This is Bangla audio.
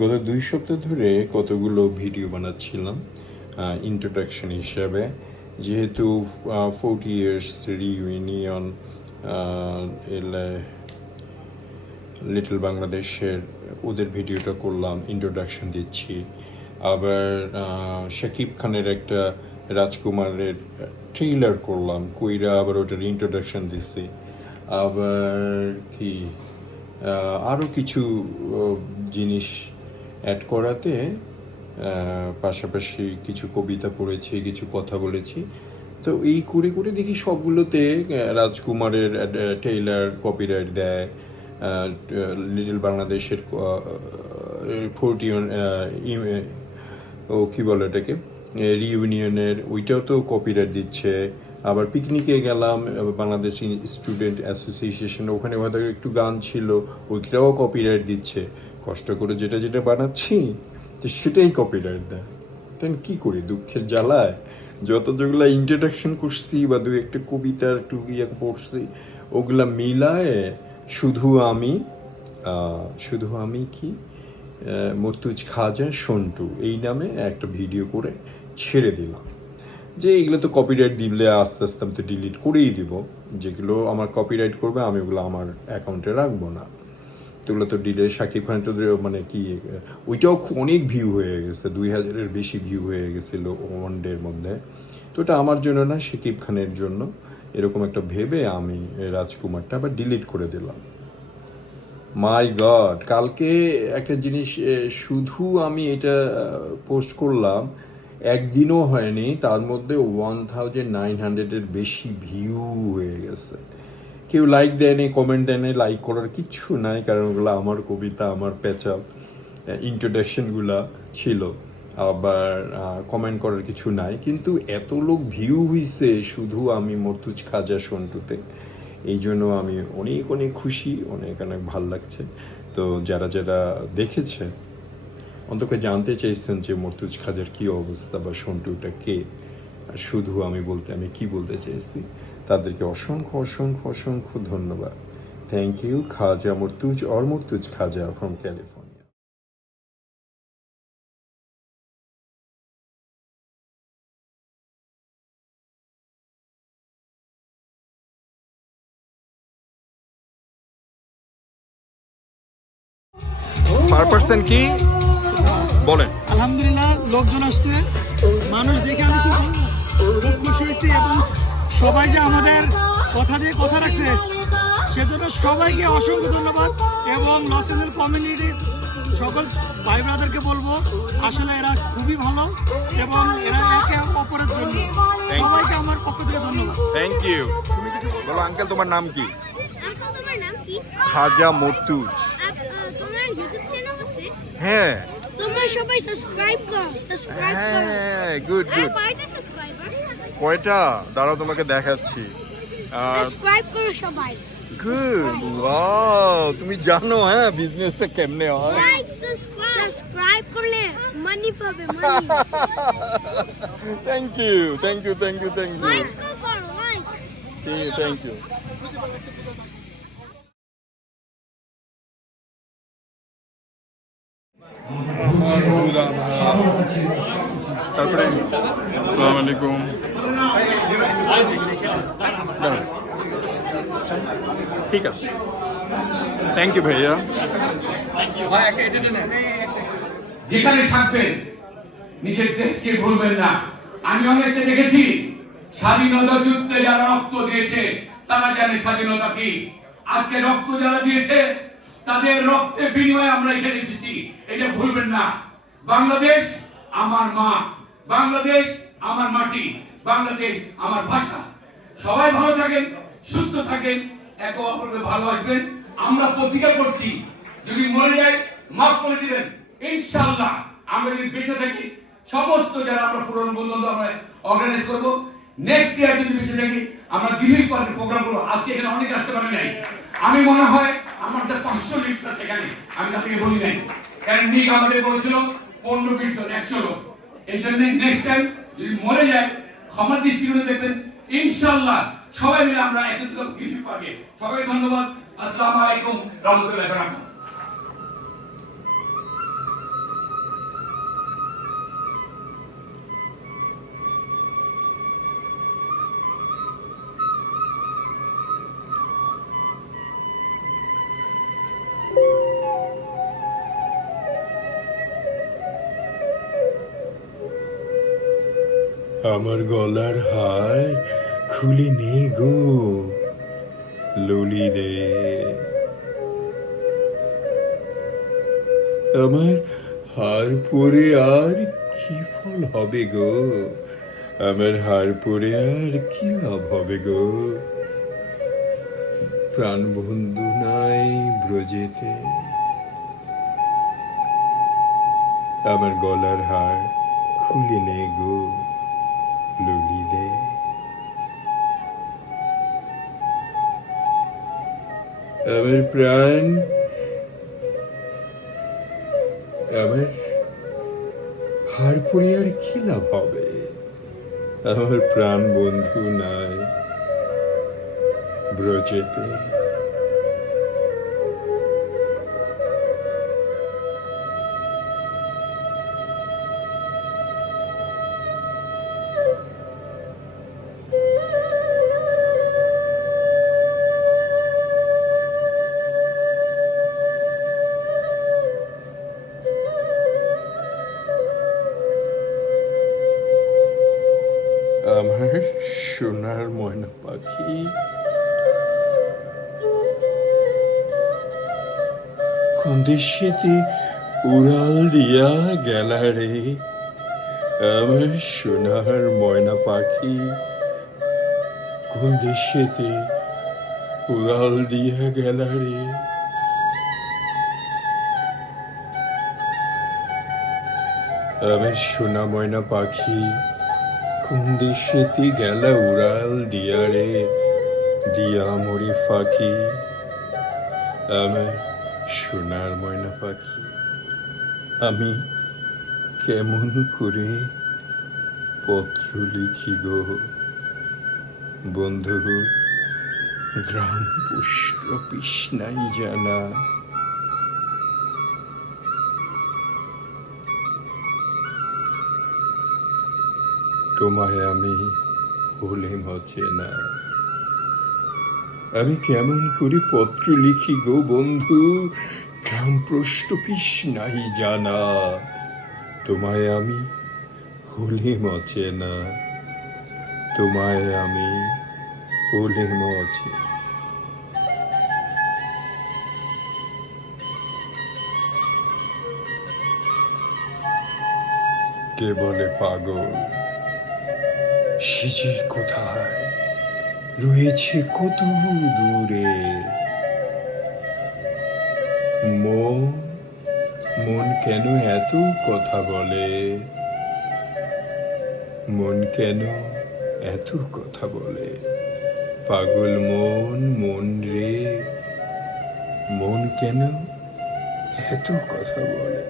গত 2 সপ্তাহ ধরে কতগুলো ভিডিও বানাচ্ছিলাম ইন্ট্রোডাকশন হিসাবে, যেহেতু 40 ইয়ার্স রিইউনিয়ন লিটল বাংলাদেশের ওদের ভিডিওটা করলাম, ইন্ট্রোডাকশন দিচ্ছি। আবার শাকিব খানের একটা রাজকুমারের ট্রেইলার করলাম, কইরা আবার ওটার ইন্ট্রোডাকশন দিচ্ছি। আবার কি আরও কিছু জিনিস অ্যাড করাতে পাশাপাশি কিছু কবিতা পড়েছি, কিছু কথা বলেছি। তো এই করে করে দেখি সবগুলোতে রাজকুমারের টেইলার কপিরাইট দেয়, লিটল বাংলাদেশের 40 ও কী বলে এটাকে রিইউনিয়নের ওইটাও তো কপিরাইট দিচ্ছে। আবার পিকনিকে গেলাম বাংলাদেশ স্টুডেন্ট অ্যাসোসিয়েশন, ওখানে হয়তো একটু গান ছিল, ওইটাও কপিরাইট দিচ্ছে। কষ্ট করে যেটা যেটা বানাচ্ছি তো সেটাই কপিরাইট দেয়। তাই কী করি, দুঃখের জ্বালায় যত যেগুলো ইন্ট্রোডাকশন করছি বা দু একটা কবিতার একটু ইয়ে পড়ছি, ওগুলা মিলায় শুধু আমি কি মর্তুজ খাজা সন্টু এই নামে একটা ভিডিও করে ছেড়ে দিলাম। যে এগুলো তো কপিরাইট দিলে আস্তে আস্তে আমি তো ডিলিট করেই দিব। যেগুলো আমার কপিরাইট করবে আমি ওগুলো আমার অ্যাকাউন্টে রাখবো না। তো ওগুলো তো ডিলে শাকিব খান তো মানে কি, ওইটাও অনেক ভিউ হয়ে গেছে, 2000-এর বেশি ভিউ হয়ে গেছিলো ওয়ান ডের মধ্যে। তো ওটা আমার জন্য না, শাকিব খানের জন্য, এরকম একটা ভেবে আমি রাজকুমারটা আবার ডিলিট করে দিলাম। মাই গড, কালকে একটা জিনিস শুধু আমি এটা পোস্ট করলাম, একদিনও হয়নি, তার মধ্যে 1900-এর বেশি ভিউ হয়ে গেছে। কেউ লাইক দেয়নি, কমেন্ট দেয়নি, লাইক করার কিচ্ছু নাই, কারণ ওগুলো আমার কবিতা, আমার প্যাচআপ ইন্ট্রোডাকশনগুলা ছিল। আবার কমেন্ট করার কিছু নাই, কিন্তু এত লোক ভিউ হইছে শুধু আমি মর্তুজ খাজা সন্টুতে। এই জন্য আমি অনেক অনেক খুশি, অনেক অনেক ভাল লাগছে। তো যারা যারা দেখেছে অন্তত জানতে চাইছেন যে মর্তুজ খাজার কী অবস্থা বা সন্টুটা কে, আর শুধু আমি কি বলতে চাইছি, তাদেরকে অসংখ্য অসংখ্য অসংখ্য ধন্যবাদ। Thank you Khaja Murtuz Khaja from California. Per person কি বলেন? আলহামদুলিল্লাহ, লোকজন আসছে, মানুষ দেখে আমি খুব খুশি হয়েছি, এবং সবাই যে আমাদের কথা দিয়ে কথা রাখছে সেজন্য সবাইকে অসংখ্য ধন্যবাদ। এবং লস এঞ্জেলস কমিউনিটির সকল ভাই ব্রাদারকে বলবো, আসলে এরা খুবই ভালো এবং এরা একে অপরের জন্য। সবাইকে আমার পক্ষ থেকে ধন্যবাদ। Thank you. বলো আঙ্কেল, তোমার নাম কি? খাজা মর্তুজ। তোমার ইউটিউব চ্যানেল আছে? হ্যাঁ। তোমরা সবাই সাবস্ক্রাইব করো। হ্যাঁ, গুড গুড। কয়টা সাবস্ক্রাইবার? কয়টা? দাঁড়াও তোমাকে দেখাচ্ছি। সাবস্ক্রাইব করো সবাই। গুড, ওয়াও, তুমি জানো হ্যাঁ বিজনেসটা কেমনে হয়। লাইক সাবস্ক্রাইব করলে মানি পাবে, money. Thank you thank you thank you thank you like করো, লাইক। Thank you. তারপরে আসসালামু আলাইকুম। ঠিক আছে, থ্যাংক ইউ ভাইয়া। যেখানে থাকবেন নিজের দেশকে ভুলবেন না। আমি অনেককে দেখেছি স্বাধীনতা যুদ্ধে যারা রক্ত দিয়েছে তারা জানে স্বাধীনতা কি। আজকে রক্ত যারা দিয়েছে তাদের রক্তের বিনিময়ে আমরা এখানে এসেছি, এটা ভুলবেন না। বাংলাদেশ আমার মা, বাংলাদেশ আমার মাটি, বাংলাদেশ আমার ভাষা। সবাই ভালো থাকেন, সুস্থ থাকেন, একে অপরকে ভালোবাসবেন। আমরা প্রতিজ্ঞা করছি, যদি মরে যায় মাফ করে দিবেন ইনশাআল্লাহ। আমরা যদি বেঁচে থাকি সমস্ত যারা আমরা পুরনো বন্ধু আমরা অর্গানাইজ করবো। নেক্সট ইয়ার যদি বেঁচে থাকি আমরা দিল্লির প্রোগ্রাম করবো। আজকে এখানে অনেক আসতে পারি নাই, আমি মনে হয় আমার 500 লিস্ট আছে এখানে, আমি তাদেরকে বলি নাই, কারণ নিক আমাদের বলেছিল 15-20 জন 100 লোক। এই জন্য নেক্সট টাইম যদি মরে যায় ক্ষমার দৃষ্টিকোণে দেখবেন ইনশাআল্লাহ। সবাই মিলে আমরা একত্রিত দিল্লি পাবে। সবাইকে ধন্যবাদ। আসসালামু আলাইকুম রহমতুল্লাহি ওয়া বারাকাতুহু। আমার গলার হার খুলে নে গো ললি রে। আমার হার পরে আর কি ফল হবে গো, আমার হার পরে আর কি লাভ হবে গো। প্রাণ বন্ধু নাই ব্রজেতে, আমার গলার হার খুলে নে গো ললি রে। আমার প্রাণ, আমার হার পরে আর কি লাভ হবে, আমার প্রাণ বন্ধু নাই ব্রজেতে। আমার সোনার ময়না পাখি কোন দেশেতে উড়াল দিয়া গেলা রে, আমার সোনার ময়না পাখি কোন দেশেতে উড়াল দিয়া গেলা রে। আমার সোনা ময়না পাখি কোন দেশেতে গেলা উড়াল দিয়া রে, দিয়া মরে ফাঁকি। আমার সোনার ময়না পাখি, আমি কেমন করে পত্র লিখি গো বন্ধু, গ্রাম পুষ্ট নাই জানা। তোমায় আমি ভুলে মচে না, আমি কেমন করে পত্র লিখি গো বন্ধু, গ্রাম প্রষ্ট নাই জানা। তোমায় আমি ভুলে মচে না, তোমায় আমি ভুলে মচে। কে বলে পাগল, সে যে কোথায় রয়েছে কত দূরে। মন কেন এত কথা বলে, মন কেন এত কথা বলে। পাগল মন রে, মন কেন এত কথা বলে।